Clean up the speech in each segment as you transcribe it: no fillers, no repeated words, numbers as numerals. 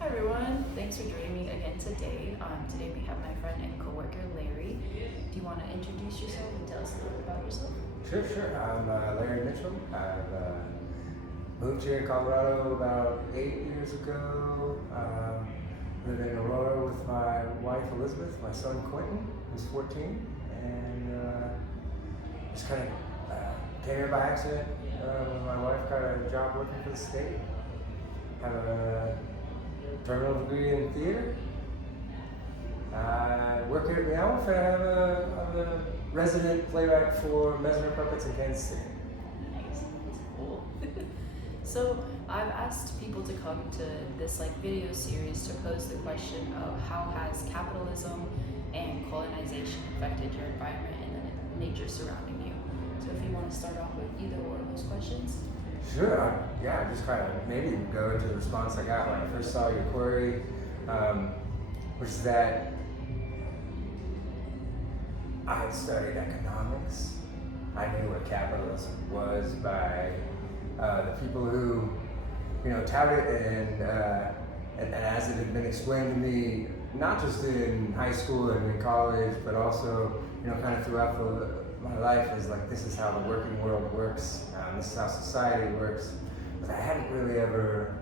Hi everyone, thanks for joining me again today. Today we have my friend and coworker Larry. Do you want to introduce yourself and tell us a little bit about yourself? Sure. I'm Larry Mitchell. I've moved here in Colorado about 8 years ago. Live in Aurora with my wife Elizabeth, my son Quentin, who's 14, and just kind of came here by accident when my wife got a job working for the state. Have a terminal degree in theater. I work here at Meow, and I'm a resident playwright for Mesmer Puppets in Kansas City. Nice, that's cool. So I've asked people to come to this video series to pose the question of how has capitalism and colonization affected your environment and the nature surrounding you. So if you want to start off with either one of those questions. Sure. Just kind of maybe go into the response I got when I first saw your query, which is that I had studied economics. I knew what capitalism was by the people who, tout it, and as it had been explained to me, not just in high school and in college, but also, kind of throughout my life, is like, this is how the working world works, this is how society works. But I hadn't really ever,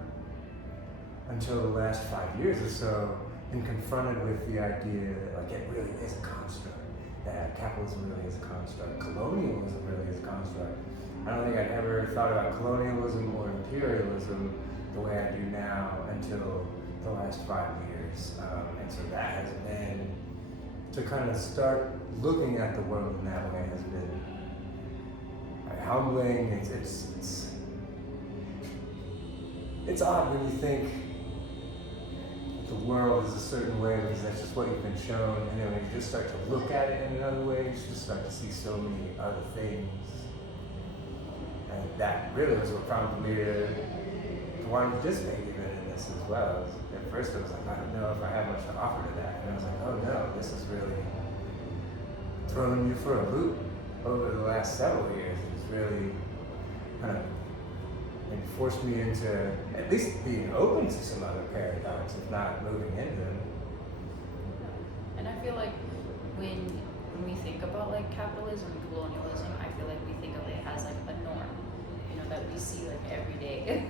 until the last 5 years or so, been confronted with the idea that it really is a construct, that capitalism really is a construct, colonialism really is a construct. I don't think I'd ever thought about colonialism or imperialism the way I do now until the last 5 years. And so that has been, to kind of start looking at the world in that way has been humbling. It's odd when you think the world is a certain way because that's just what you've been shown, and then when you just start to look at it in another way, you just start to see so many other things. And that really was what prompted me to want to participate even in this as well. At first it was like, I don't know if I have much to offer to that. And I was like, oh no, this is really throwing you for a loop over the last several years. It's really kind of forced me into at least being open to some other paradigms, if not moving into them. And I feel like when we think about capitalism and colonialism, I feel like we think of it as a norm, that we see every day.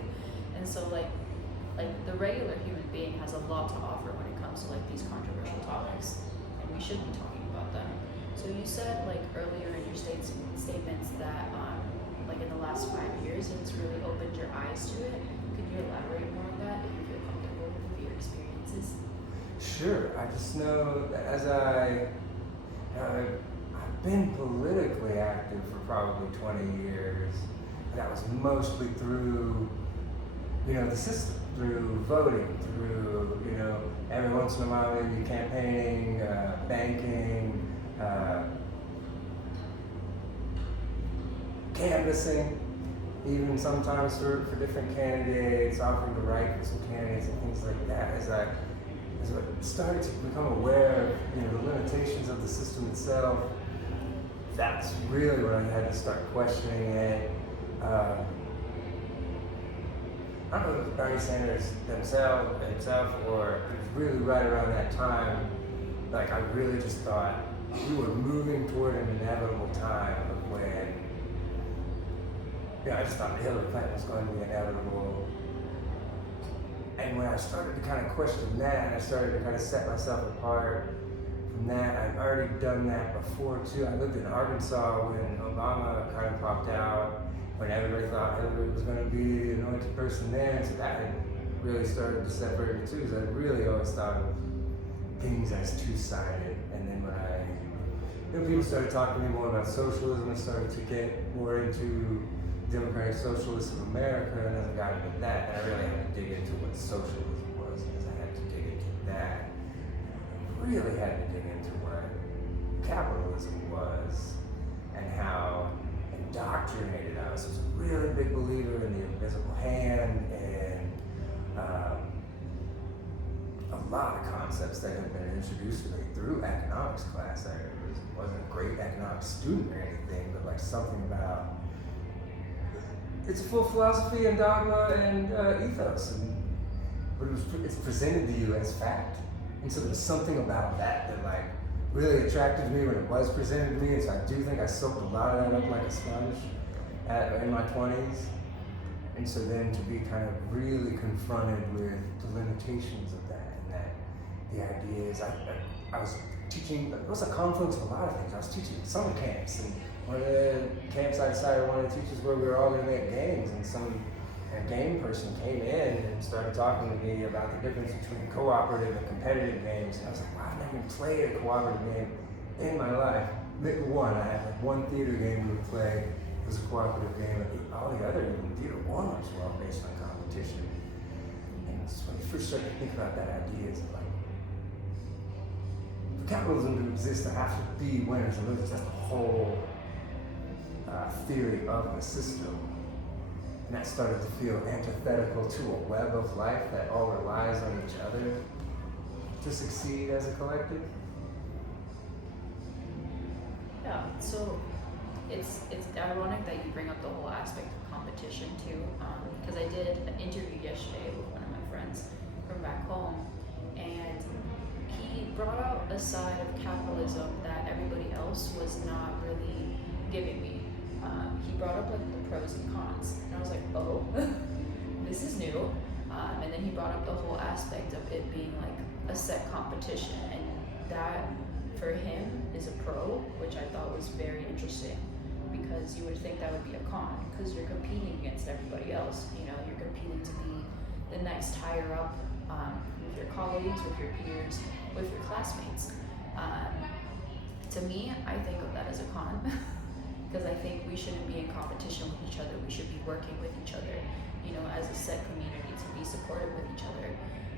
And so the regular human being has a lot to offer when it comes to these controversial topics, and we should be talking about them. So you said earlier in your statements that in the last 5 years it's really opened your eyes to it. Could you elaborate more on that if you feel comfortable with your experiences? Sure. I just know that as I've been politically active for probably 20 years. That was mostly through, the system, through voting, through, every once in a while maybe campaigning, banking, canvassing, even sometimes for different candidates, offering to write for some candidates and things like that. As I started to become aware of the limitations of the system itself, that's really when I had to start questioning it. I don't know if it was Bernie Sanders himself, or it was really right around that time. I really just thought we were moving toward an inevitable time of when, I just thought Hillary Clinton was going to be inevitable. And when I started to kind of question that, and I started to kind of set myself apart from that, I'd already done that before too. I lived in Arkansas when Obama kind of popped out, when everybody thought Hillary was going to be the anointed person there. So that had really started to separate me too, because I really always thought of things as two-sided. And then when people started talking to me more about socialism, I started to get more into Democratic Socialists of America, and as I got into that, I really had to dig into what socialism was, because I had to dig into that. I really had to dig into what capitalism was and how indoctrinated I was. I was a really big believer in the invisible hand and a lot of concepts that had been introduced to me through economics class. I wasn't a great economics student or anything, but something about it's a full philosophy and dogma and ethos, and but it's presented to you as fact. And so there's something about that that like really attracted me when it was presented to me. And so I do think I soaked a lot of that up like a sponge in my 20s. And so then to be kind of really confronted with the limitations of that, and that the idea is I was teaching, it was a confluence of a lot of things. I was teaching summer camps, and one of the camps I decided I wanted to teach is where we were all going to make games, and a game person came in and started talking to me about the difference between cooperative and competitive games. And I was like, wow, I've never even played a cooperative game in my life. Maybe one, I had like one theater game we would play. It was a cooperative game, and all the other, even theater one was well based on competition. And it's when you first start to think about that idea, is like, for capitalism to exist, there have to be winners and losers. That's the whole theory of the system. And that started to feel antithetical to a web of life that all relies on each other to succeed as a collective. Yeah, so it's ironic that you bring up the whole aspect of competition too, because I did an interview yesterday with one of my friends from back home, and he brought out a side of capitalism that everybody else was not really giving me. He brought up like the pros and cons, and I was like, oh, this is new. And then he brought up the whole aspect of it being like a set competition, and that for him is a pro, which I thought was very interesting, because you would think that would be a con, because you're competing against everybody else. You know, you're competing to be the next higher up, with your colleagues, with your peers, with your classmates. To me, I think of that as a con. Because I think we shouldn't be in competition with each other. We should be working with each other, you know, as a set community, to be supportive with each other.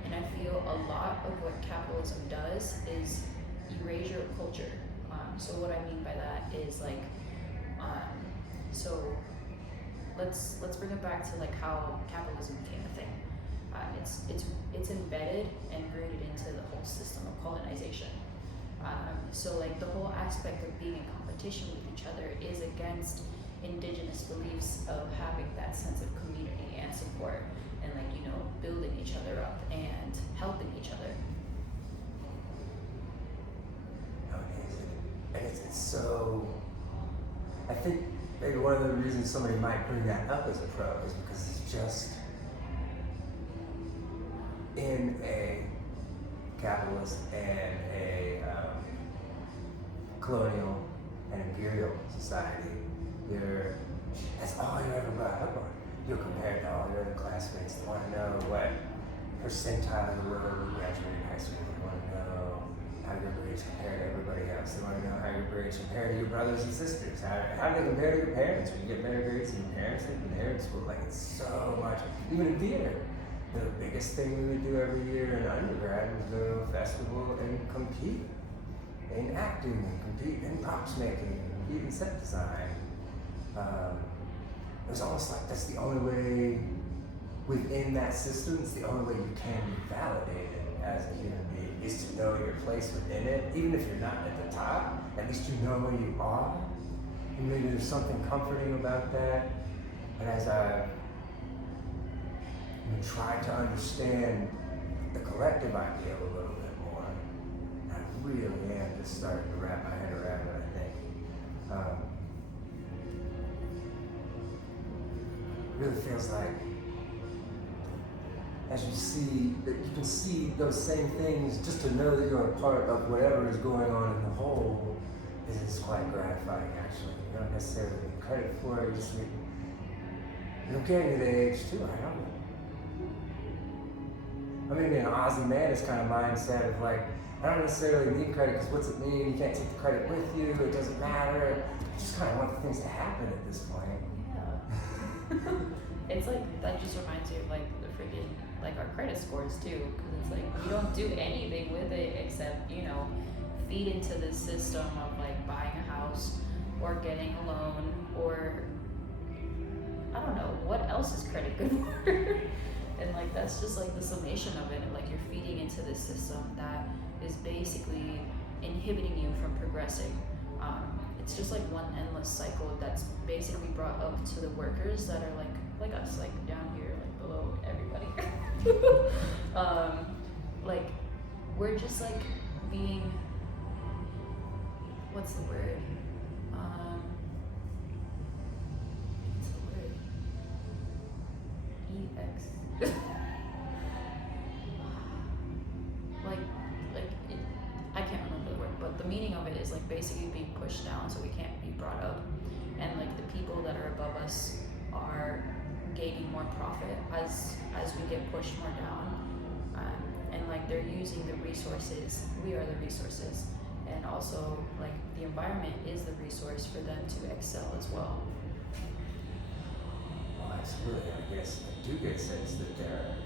And I feel a lot of what capitalism does is erase your culture. So what I mean by that is like, so let's bring it back to like how capitalism became a thing. It's embedded and rooted into the whole system of colonization. So like the whole aspect of being in competition with each other is against indigenous beliefs of having that sense of community and support, and like, you know, building each other up and helping each other. And it's so, I think maybe one of the reasons somebody might bring that up as a pro is because it's just in a capitalist and a colonial and imperial society, that's all you're ever brought up on. You're compared to all your other classmates. They want to know what percentile you were when you graduated high school. They want to know how your grades compare to everybody else. They want to know how your grades compare to your brothers and sisters. How do they compare to your parents? When you get better grades than your parents did when they were in school. Like, it's so much. Even in theater, the biggest thing we would do every year in undergrad was go to a festival and compete in acting, and compete in props making, and compete in set design. It was almost like that's the only way within that system. It's the only way you can be validated as a human being, is to know your place within it. Even if you're not at the top, at least you know where you are. And maybe there's something comforting about that. And as I try to understand the collective idea a little bit more, I really am just starting to wrap my head around it, I think. It really feels like, as you see, that you can see those same things, just to know that you're a part of whatever is going on in the whole is quite gratifying, actually. You don't necessarily get credit for it, I'm getting to the age too, I don't know. I'm maybe an Aussie Madness kind of mindset of like, I don't necessarily need credit because what's it mean? You can't take the credit with you, it doesn't matter. I just kind of want the things to happen at this point. Yeah. It's like, that just reminds me of like the freaking, like our credit scores too, because it's like, you don't do anything with it except, you know, feed into this system of like buying a house or getting a loan, or I don't know, what else is credit good for? And like, that's just like the summation of it. And like, you're feeding into this system that is basically inhibiting you from progressing. It's just like one endless cycle that's basically brought up to the workers that are like us, like down here, like below everybody. like we're just like being, what's the word? What's the word? EX. like I can't remember the word, but the meaning of it is like basically being pushed down so we can't be brought up, and like the people that are above us are gaining more profit as we get pushed more down, and like they're using the resources. We are the resources, and also like the environment is the resource for them to excel as well. Well, absolutely. I guess I do get a sense that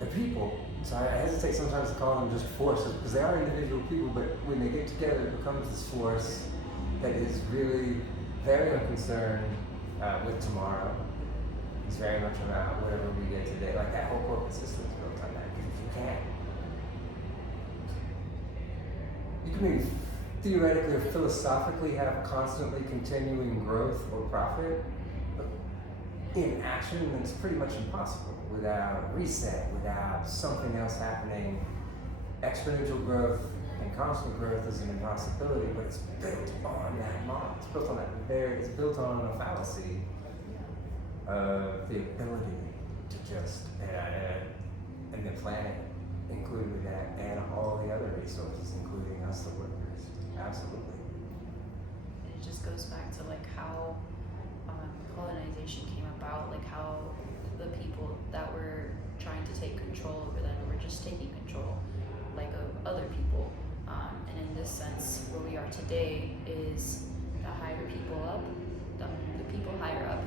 the people, so I hesitate sometimes to call them just forces because they are individual people, but when they get together it becomes this force that is really very unconcerned with tomorrow. It's very much about whatever we get today. Like that whole corporate system is built on that, because if you can't, you can maybe theoretically or philosophically have constantly continuing growth or profit, but in action it's pretty much impossible without reset, without something else happening. Exponential growth and constant growth is an impossibility, but it's built on that model. It's built on it's built on a fallacy of the ability to just, and the planet included with that, and all the other resources, including us, the workers. Absolutely. It just goes back to like how colonization came about, like how the people that were trying to take control over them were just taking control, like of other people. And in this sense, where we are today is the higher people up, the people higher up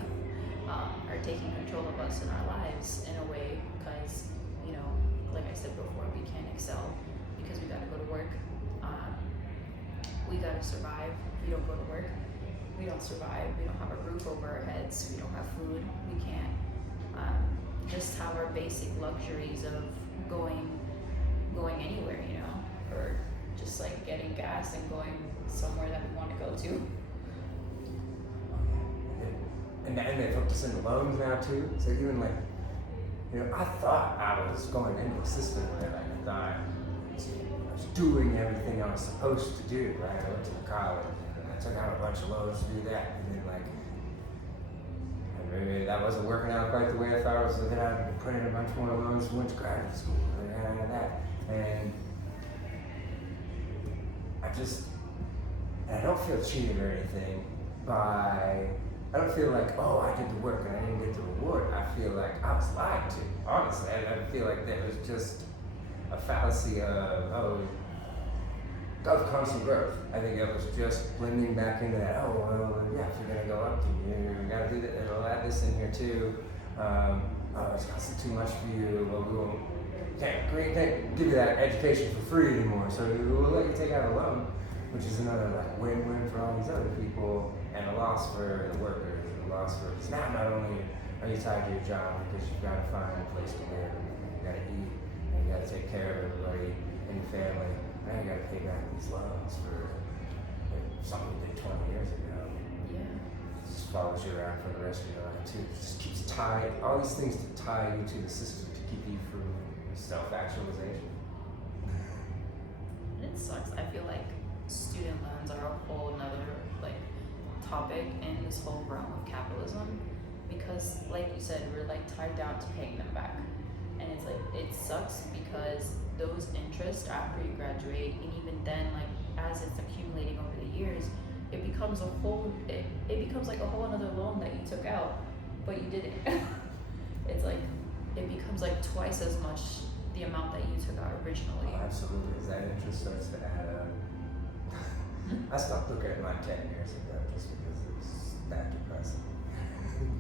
are taking control of us in our lives in a way, because, you know, like I said before, we can't excel because we gotta go to work. We gotta survive. If we don't go to work, we don't survive. We don't have a roof over our heads. We don't have food. We can't just have our basic luxuries of going anywhere, you know, or just like getting gas and going somewhere that we want to go to. And they've hooked us into loans now too. So even like, you know, I thought I was going into a system where like I thought I was doing everything I was supposed to do, right? I went to college and I took out a bunch of loans to do that, and then like maybe that wasn't working out quite the way I thought it was, so then I printed a bunch more loans and went to graduate school and that. And I don't feel cheated or anything I don't feel like, oh, I did the work and I didn't get the reward. I feel like I was lied to, honestly. I feel like that was just a fallacy of constant growth. I think it was just blending back into that, oh, well, yeah, if you're gonna go up, then you gotta do that, and we'll add this in here too. Oh, it's costing too much for you, well, can't give you that education for free anymore, so we'll let you take out a loan, which is another like win-win for all these other people, and a loss for the workers, and a loss for, because now not only are you tied to your job because you've got to find a place to live, and you got to eat, and you got to take care of everybody in your family. Now you got to pay back these loans for something you did 20 years ago. Yeah. It just follows you around for the rest of your life too. It just keeps all these things to tie you to the system to keep you from self-actualization. And it sucks. I feel like student loans are a whole nother like topic in this whole realm of capitalism, because like you said, we're like tied down to paying them back, and it's like it sucks because those interests after you graduate, and even then, like as it's accumulating over the years, it becomes it becomes like a whole another loan that you took out but you didn't. It's like it becomes like twice as much the amount that you took out originally. Oh, absolutely. As that interest starts to add up. I stopped looking at mine 10 years ago just because it was that depressing.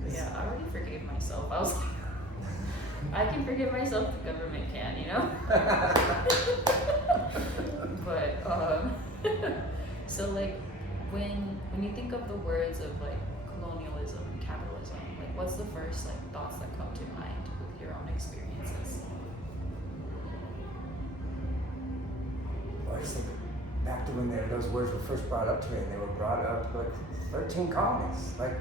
Yeah, I already forgave myself. I was like, I can forgive myself, the government can, you know? But, so like, when you think of the words of like colonialism and capitalism, like what's the first like thoughts that come to mind with your own experiences? Well, I just think back to when those words were first brought up to me, and they were brought up like 13 colonies. Like,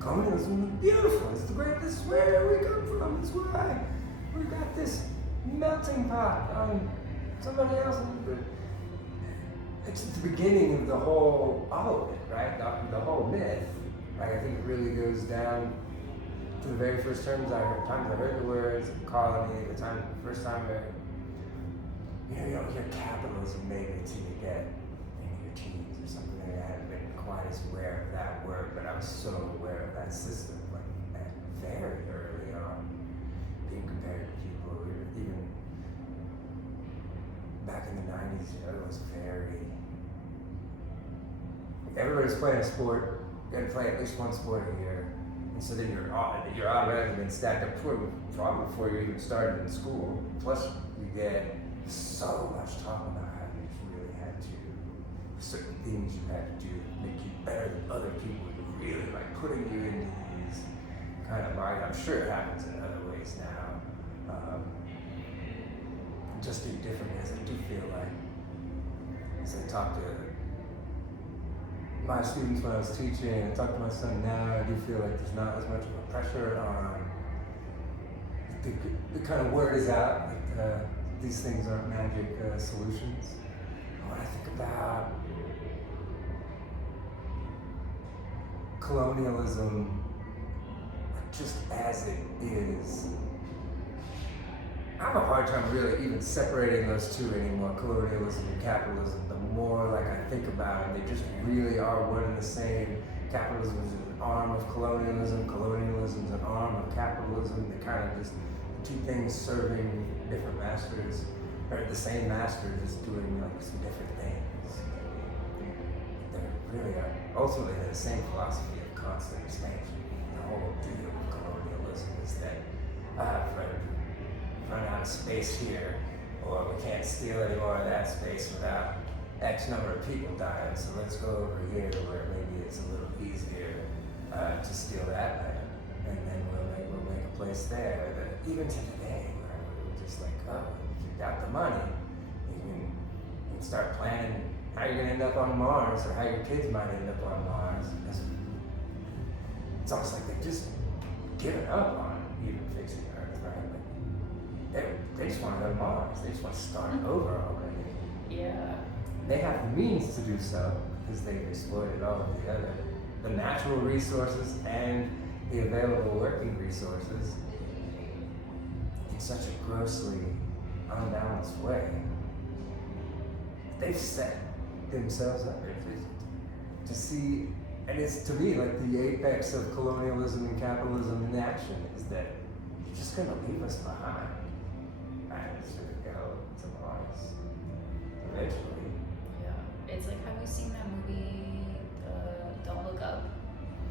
colonialism was beautiful. It's the great. This is where we come from. It's why we got this melting pot on somebody else. It's at the beginning of the whole, all of it, right? The whole myth. Like, I think it really goes down to the very first times I heard the words colony. First time you don't hear capitalism maybe until you get in your teens or something. I hadn't been quite as aware of that word, but I was so aware of that system, like very early on, being compared to people even back in the 90s. It was very. Everybody's playing a sport. You got to play at least one sport a year, and so then you're already been stacked up probably before you even started in school. Plus, you get so much talk about how you really had to, certain things you had to do to make you better than other people, really like putting you into these kind of mind. I'm sure it happens in other ways now, just in different ways. I do feel like, as I talk to my students when I was teaching, and I talk to my son now, I do feel like there's not as much of a pressure on the kind of word is out, like these things aren't magic solutions. When I think about colonialism, just as it is, I have a hard time really even separating those two anymore, colonialism and capitalism. The more like I think about it, they just really are one and the same. Capitalism is an arm of colonialism, colonialism is an arm of capitalism. They kind of just, two things serving different masters, or the same master just doing like some different things. They're really ultimately the same philosophy of constant expansion. The whole deal of colonialism is that run out of space here, or we can't steal any more of that space without X number of people dying, so let's go over here where maybe it's a little easier to steal that land, and then we'll make a place there that even to today, where we're just like, oh, if you've got the money, you can start planning how you're gonna end up on Mars, or how your kids might end up on Mars. It's almost like they've just given up on even fixing Earth, right? They just want to go to Mars. They just want to start over already. Yeah. They have the means to do so because they've exploited all of the natural resources and the available working resources in such a grossly unbalanced way. They've set themselves up to see, and it's to me like the apex of colonialism and capitalism in action is that you're just going to leave us behind. Go to Mars eventually. Yeah. It's like, have you seen that movie, Don't Look Up?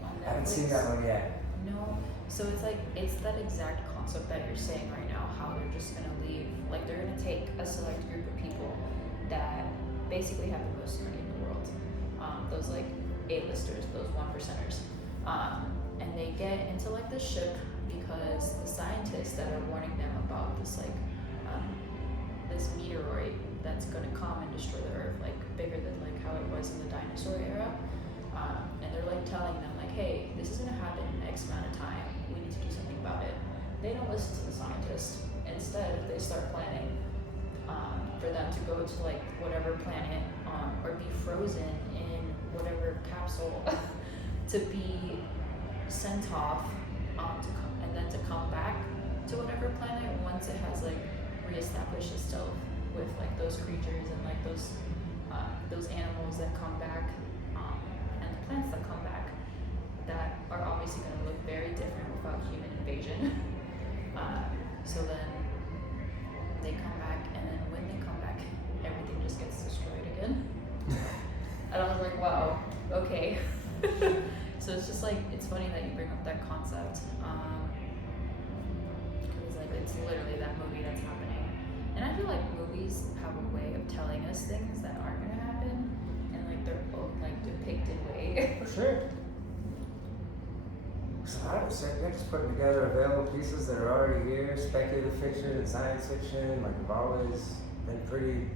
On Netflix? I haven't seen that one yet. No. So it's like, it's that exact concept that you're saying right now, how they're just gonna leave, like they're gonna take a select group of people that basically have the most money in the world. Those like A-listers, those 1%ers. And they get into like this ship because the scientists that are warning them about this like this meteoroid that's going to come and destroy the Earth, like bigger than like how it was in the dinosaur era, and they're like telling them like, hey, this is going to happen in X amount of time, we need to do something about it. They don't listen to the scientists. Instead, they start planning for them to go to like whatever planet or be frozen in whatever capsule to be sent off and then to come back to whatever planet once it has like reestablished itself with like those creatures and like those animals that come back and the plants that come back that are obviously going to look very different without human invasion. So then they come back, and then when they come back, everything just gets destroyed again. And I was like, wow, okay. So it's just like, it's funny that you bring up that concept. Because like it's literally that movie that's happening. And I feel like movies have a way of telling us things that aren't gonna happen, and like they're both like depicted way. For sure. So I would say they're just putting together available pieces that are already here, speculative fiction and science fiction. Like we've always been pretty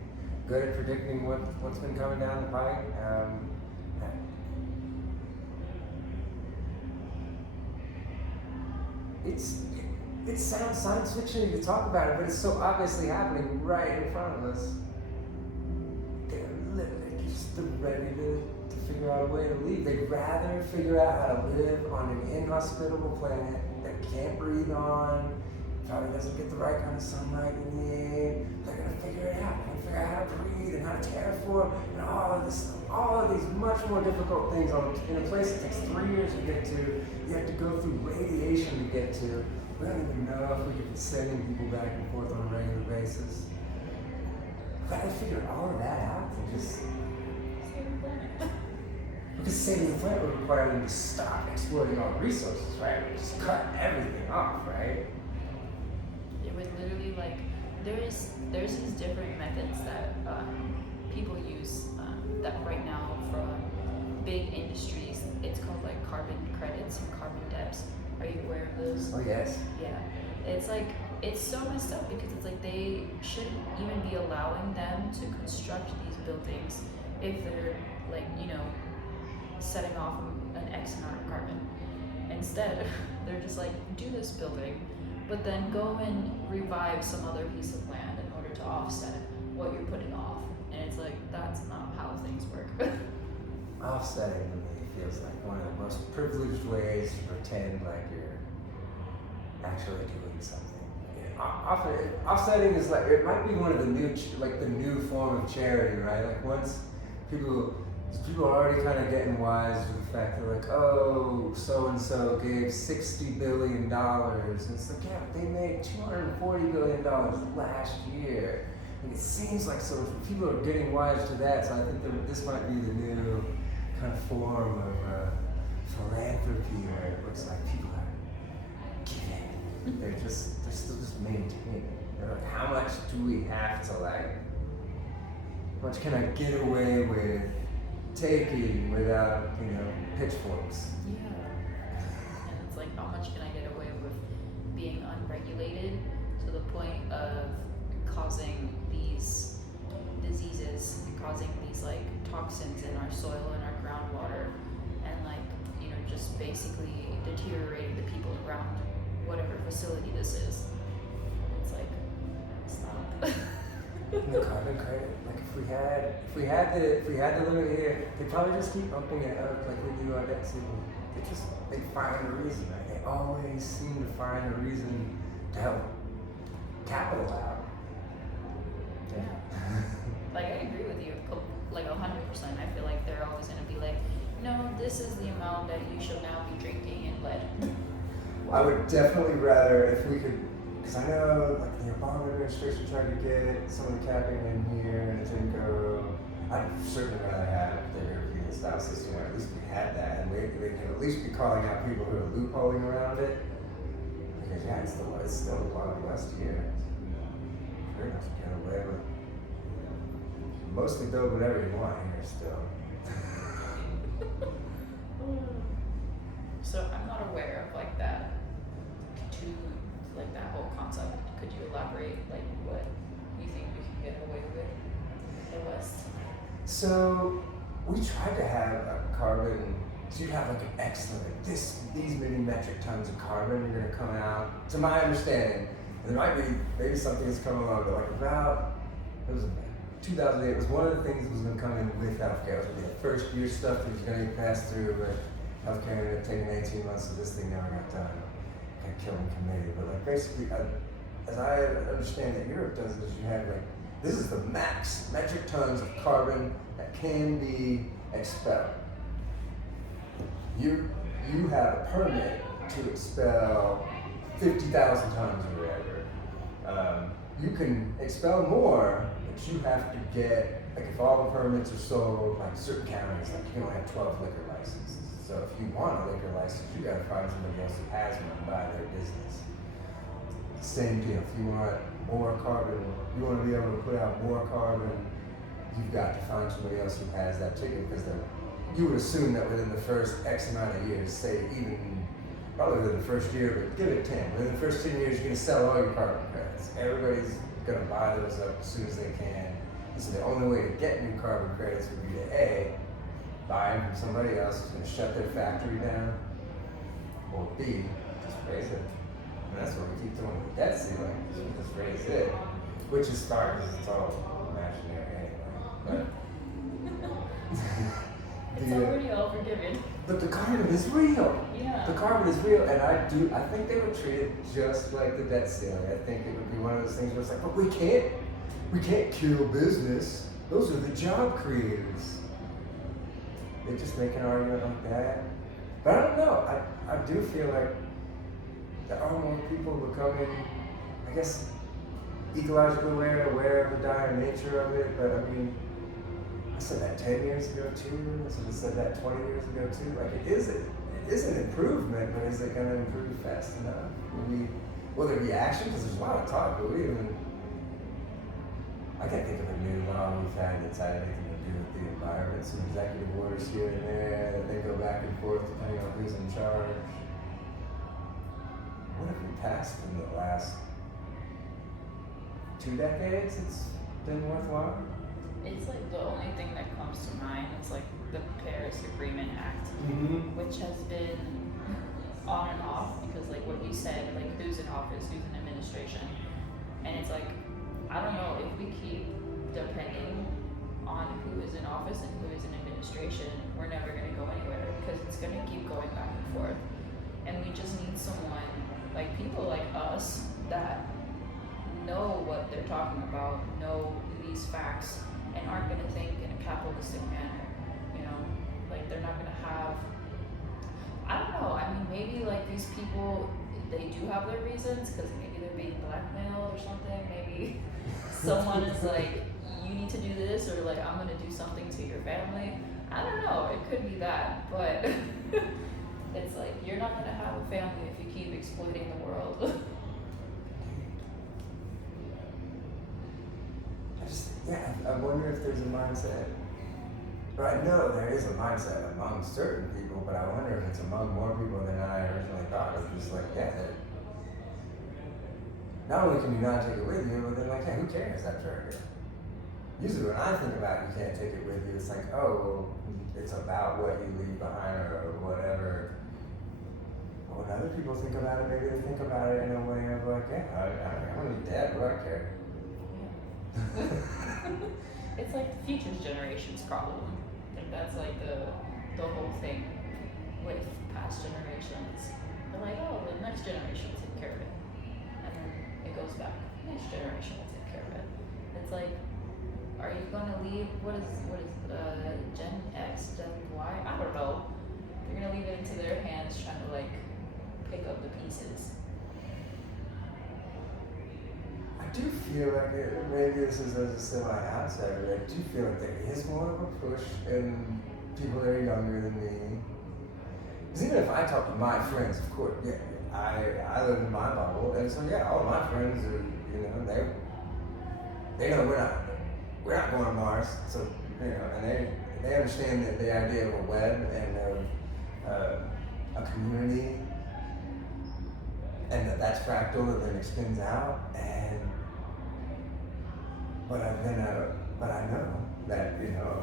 good at predicting what's been coming down the pike. it sounds science fiction to talk about it, but it's so obviously happening right in front of us. They're ready to figure out a way to leave. They'd rather figure out how to live on an inhospitable planet that can't breathe on, probably doesn't get the right kind of sunlight in the air. They're gonna figure it out. They're gonna figure out how to breathe and how to terraform and all of these much more difficult things in a place that takes 3 years to get to. You have to go through radiation to get to. We don't even know if we could be sending people back and forth on a regular basis. We gotta figure all of that out and just because saving the planet would require them to stop exploiting all the resources, right? Just cut everything off, right? It would literally there's these different methods that people use that right now from big industries. It's called like carbon credits and carbon debts. Are you aware of those? Oh yes. Yeah. It's so messed up because it's like they shouldn't even be allowing them to construct these buildings if they're setting off an X amount of carbon. Instead, they're just like, do this building, but then go and revive some other piece of land in order to offset what you're putting off. And it's like, that's not how things work. Offsetting to me feels like one of the most privileged ways to pretend like you're actually doing something. Offsetting is like, it might be one of the new form of charity, right? Like once people are already kind of getting wise to the fact that like, oh, so-and-so gave $60 billion. And it's like, yeah, they made $240 billion last year. And it seems like so people are getting wise to that, so I think that this might be the new kind of form of philanthropy where it looks like people are giving. They're still just maintaining. They're like, how much do we have to how much can I get away with taking without, pitchforks? Yeah. And it's like, how much can I get away with being unregulated to the point of causing these diseases, causing these toxins in our soil and our groundwater, and just basically deteriorating the people around whatever facility this is. It's like, stop. The carbon credit, if we had the limit here, they'd probably just keep bumping it up like we do our debt ceiling. They find a reason, right? They always seem to find a reason to help capital out. Yeah. I agree with you, 100%. I feel like they're always gonna be like, no, this is the amount that you should now be drinking in lead. I would definitely rather, if we could, because I know the Obama administration tried to get some of the capping in here and it didn't go. I'd certainly rather have the European style system where at least we had that and we can at least be calling out people who are loopholing around it. Because yeah, it's still the Wild West here. You're enough to get away with mostly build whatever you want here still. So I'm not aware of that that whole concept. Could you elaborate what you think we can get away with in the West? So we tried to have a carbon, so you have an excellent, these many metric tons of carbon are gonna come out, to my understanding. And there might be maybe something that's coming along, but it was 2008, it was one of the things that was gonna come in with healthcare. It was gonna be the first year stuff that was gonna get passed through, but healthcare ended up taking 18 months, so this thing never got done. Kind of killing committee, but basically, as I understand that Europe does is you have this is the max metric tons of carbon that can be expelled. You have a permit to expel 50,000 tons or whatever. You can expel more, but you have to get if all the permits are sold, certain counties, you can only have 12 liquor licenses. So if you want a liquor license, you gotta find somebody else who has one and buy their business. Same deal, if you want more carbon, you wanna be able to put out more carbon, you've got to find somebody else who has that ticket because you would assume that within the first X amount of years, say probably within the first year, but give it 10. Within the first 10 years, you're gonna sell all your carbon credits. Everybody's gonna buy those up as soon as they can. So the only way to get new carbon credits would be to A, buy them from somebody else who's going to shut their factory down, or B, just raise it. And that's what we keep doing with the debt ceiling. We just raise it, which is smart because it's all imaginary anyway. But It's already all forgiven. but the carbon is real. Yeah. The carbon is real, and I think they would treat it just like the debt ceiling. I think it would be one of those things where it's like, but we can't kill business. Those are the job creators. They just make an argument like that. But I don't know. I do feel like there are more people becoming, I guess, ecologically aware of the dire nature of it. But I mean, I said that 10 years ago too. I sort of said that 20 years ago too. Like it is an improvement, but is it going to improve fast enough? Will there be action? Because there's a lot of talk, but I can't think of a new law we've had that's had anything to do with the environment. Some executive orders here and there that they go back and forth depending on who's in charge. What have we passed in the last 2 decades? It's been worthwhile. It's like the only thing that comes to mind is like the Paris Agreement Act, which has been on and off because like what you said, like who's in office, who's in administration, and it's like I don't know if we keep depending on who is in office and who is in administration, we're never gonna go anywhere because it's gonna keep going back and forth, and we just need someone like people like us that know what they're talking about, know these facts, and aren't going to think in a capitalistic manner, you know? Like, they're not going to have, I don't know, I mean, maybe, like, these people, they do have their reasons, because maybe they're being blackmailed or something, maybe someone is like, you need to do this, or like, I'm going to do something to your family. I don't know, it could be that, but it's like, you're not going to have a family if you keep exploiting the world. I wonder if there's a mindset. But I know there is a mindset among certain people, but I wonder if it's among more people than I originally thought. It's just like, not only can you not take it with you, but then like, who cares after I go? Usually when I think about you can't take it with you, it's like, oh, well, it's about what you leave behind or whatever. But when other people think about it, maybe they think about it in a way of like, I'm gonna be dead, what do I care? It's like the future's generation's problem. Like that's like the whole thing with past generations. They're like, oh, the next generation will take care of it, and then it goes back. Next generation will take care of it. It's like, are you gonna leave? What is Gen X, Gen Y? I don't know. You're gonna leave it into their hands, trying to like pick up the pieces. I do feel like maybe this is as a semi-outsider, but I do feel like there is more of a push in people that are younger than me. Because even if I talk to my friends, of course, I live in my bubble, and so all my friends are, they know we're not going to Mars, so and they understand that the idea of a web and of a community, and that's fractal and then extends out, but I know that,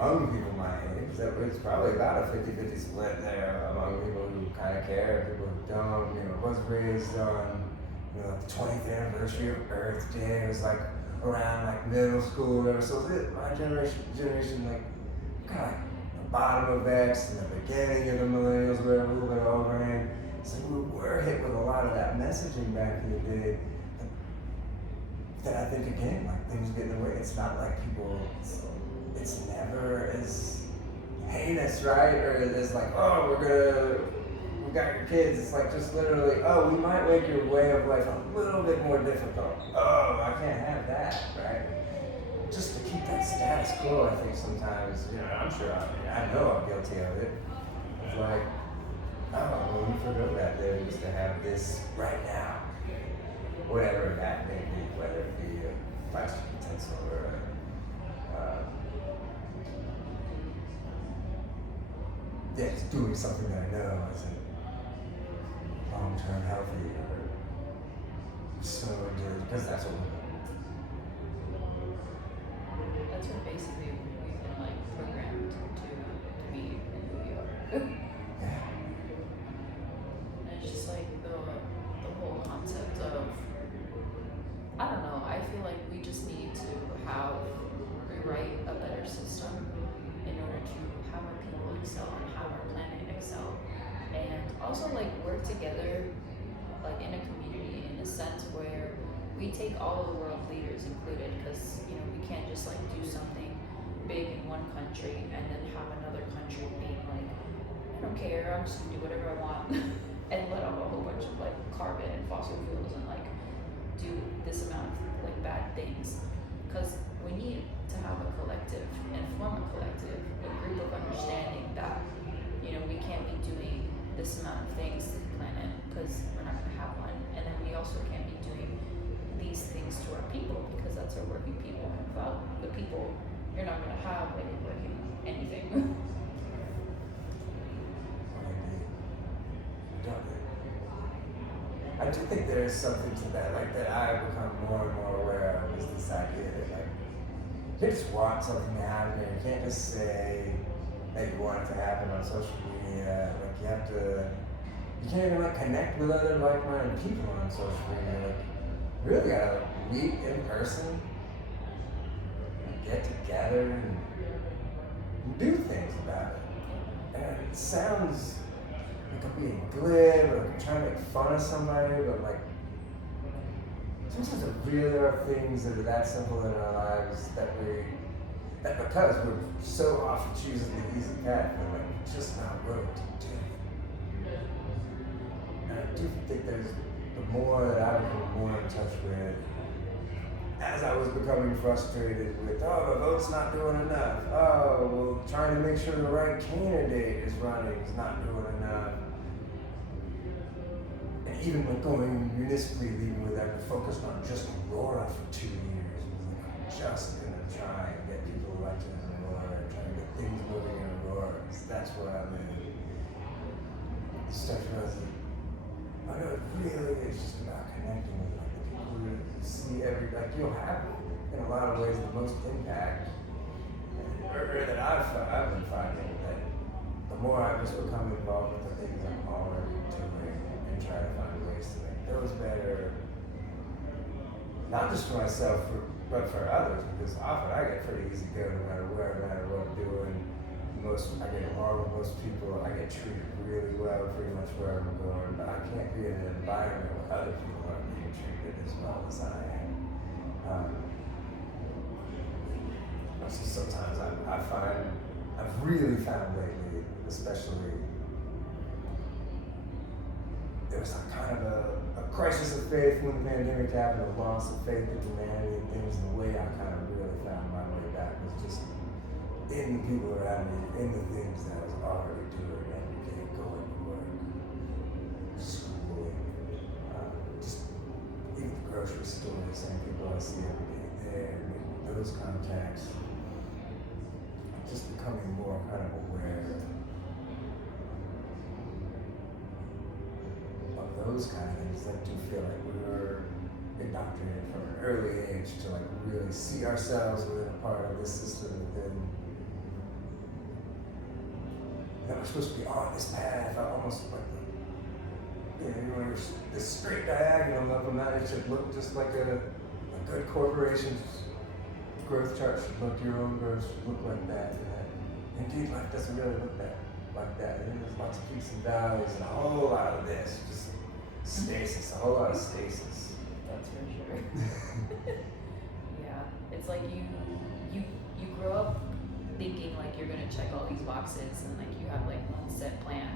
among people my age, that it's probably about a 50-50 split there among people who kind of care, people who don't. Was raised on, the 20th anniversary of Earth Day. It was like around like middle school or whatever. So my generation like kind of like the bottom of X and the beginning of the millennials, whatever, a little bit overhang. So we were hit with a lot of that messaging back in the day. That I think again, like things get in the way. It's not like people. It's never as heinous, right? Or it's like, oh, we got your kids. It's like just literally, oh, we might make your way of life a little bit more difficult. Oh, I can't have that, right? Just to keep that status quo, I think sometimes, I'm sure, I know I'm guilty of it. It's like, oh, well, we forgot that there used to have this right now. Whatever that may be, whether it be a plastic utensil or just doing something that I know isn't long-term healthy or so good, because that's what we're doing. That's what basically we've been like programmed to be and who we are. Yeah. And it's just like the whole concept of to rewrite a better system in order to have our people excel and have our planet excel, and also like work together like in a community in a sense where we take all the world leaders included, because we can't just like do something big in one country and then have another country being like, I don't care, I'm just gonna do whatever I want and let out a whole bunch of like carbon and fossil fuels and like do this amount of like bad things. Because we need to have a collective and form a collective, a group of understanding that we can't be doing this amount of things to the planet because we're not going to have one, and then we also can't be doing these things to our people because that's our working people. Without the people, you're not going to have any working anything. I do think there is something to that, like that I've become more and more aware of, is this idea that like you can't just want something to happen, you can't just say that you want it to happen on social media. Like you can't even like connect with other like-minded people on social media. Like you really gotta like, meet in person, and get together and do things about it. And it sounds like I'm being glib or like trying to make fun of somebody, but like sometimes there really are things that are that simple in our lives that because we're so often choosing the easy path, we're like just not willing to do. And I do think there's the more that I become more in touch with, as I was becoming frustrated with, oh, the vote's not doing enough. Oh, well, trying to make sure the right candidate is running is not doing enough. And even with going municipally, leaving with that, we're focused on just Aurora for 2 years. We're like, I'm just gonna try and get people elected in Aurora, try to get things moving in Aurora, because that's where I'm in. You start realizing, I know it really is just about connecting with like the people who see like you'll have in a lot of ways the most impact, or that I've been finding that the more I just become involved with the things I'm already doing and try to find ways to make those better, not just for myself, but for others, because often I get pretty easy go no matter where I'm at or what I'm doing. I get along with most people, I get treated really well pretty much where I'm going, but I can't be in an environment where other people aren't being treated as well as I am. So sometimes I've really found lately, especially, there was like kind of a crisis of faith when the pandemic happened, a loss of faith in humanity and things, and the way I kind of really found my way back was just in the people around me, in the things that I was already doing every day, going to work, schooling, just even the grocery store, the same people I see every day there, making those contacts, just becoming more kind of aware of those kind of things. I do feel like we were indoctrinated from an early age to like really see ourselves within a part of this system within. That we're supposed to be on this path, almost like you're this straight diagonal up, and that it should look just like a good corporation's growth chart should look, your own growth should look like that. And indeed, life doesn't really look like that. And there's lots of peaks and valleys, and a whole lot of this, just stasis, a whole lot of stasis. That's for sure. Yeah, it's like you grow up thinking like you're gonna check all these boxes and like you have like one set plan,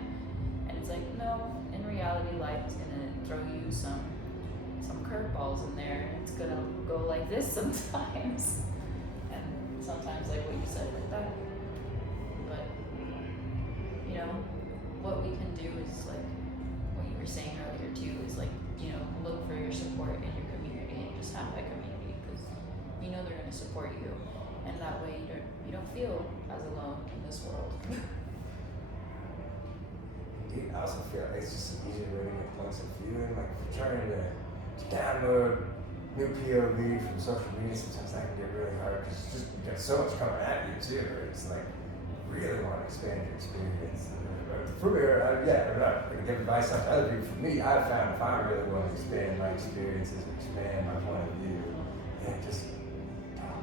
and it's like no, in reality life is gonna throw you some curveballs in there, and it's gonna go like this sometimes, and sometimes like what you said like that. But what we can do is like what you were saying earlier too, is like look for your support in your community and just have that community, because they're gonna support you, and that way you don't feel as alone in this world. Indeed, I also feel like it's just an easier way to get points of view. Like if you're trying to download new POV from social media, sometimes that can get really hard because you got so much coming at you too. It's like you really want to expand your experience. For me, I can give advice out to other people. For me, I've found if I really want to expand my experiences, expand my point of view, and just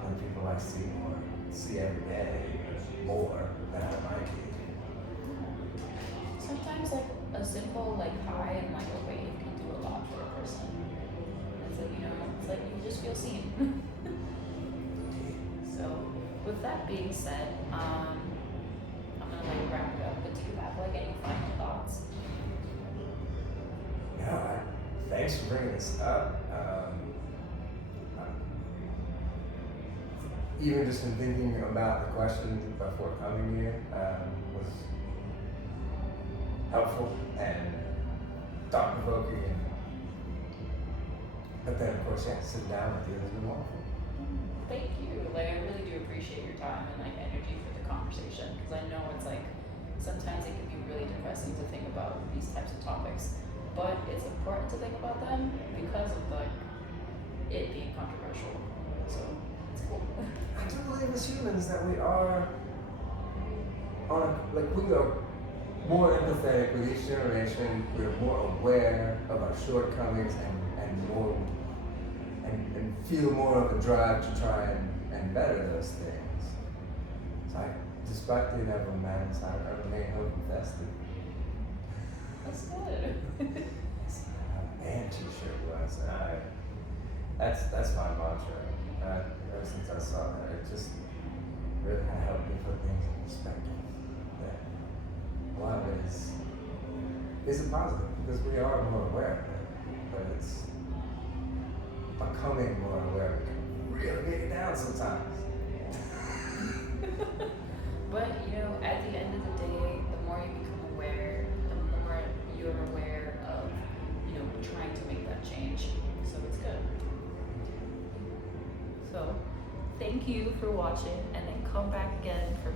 other people I see every day more than I might be. Sometimes like a simple like hi and like a wave can do a lot for a person. It's like, it's like you just feel seen. So with that being said, I'm gonna like wrap it up, but do you have like any final thoughts? Yeah, thanks for bringing this up. Even just in thinking about the questions before coming here was helpful and thought-provoking. But then, of course, yeah, sitting down with you has been wonderful. Thank you. Like, I really do appreciate your time and like energy for the conversation, because I know it's like sometimes it can be really depressing to think about these types of topics, but it's important to think about them because of like it being controversial. So it's cool. I do believe as humans that we are we are more empathetic with each generation. We are more aware of our shortcomings and feel more of a drive to try and better those things. So despite the inevitable madness, I remain hope invested. That's good. Man, t-shirt was. That's my mantra. Ever since I saw that, it just really kind of helped me put things in perspective. That a lot of it is a positive because we are more aware of it, but it's becoming more aware. We can really get it down sometimes. But at the end of the day, the more you become aware, the more you're aware of, trying to make that change. So it's good. So thank you for watching, and then come back again for